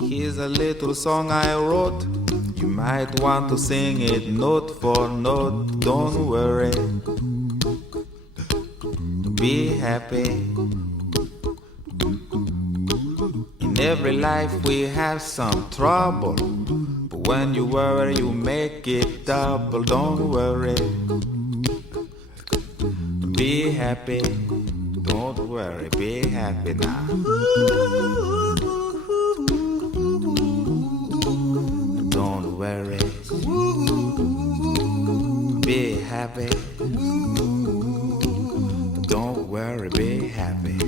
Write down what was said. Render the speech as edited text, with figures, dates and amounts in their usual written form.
Here's a little song I wrote. You might want to sing it note for note. Don't worry, be happy. In every life we have some trouble, but when you worry you make it double. Don't worry, be happy. Don't worry, be happy now. Don't worry, be happy. Don't worry, be happy.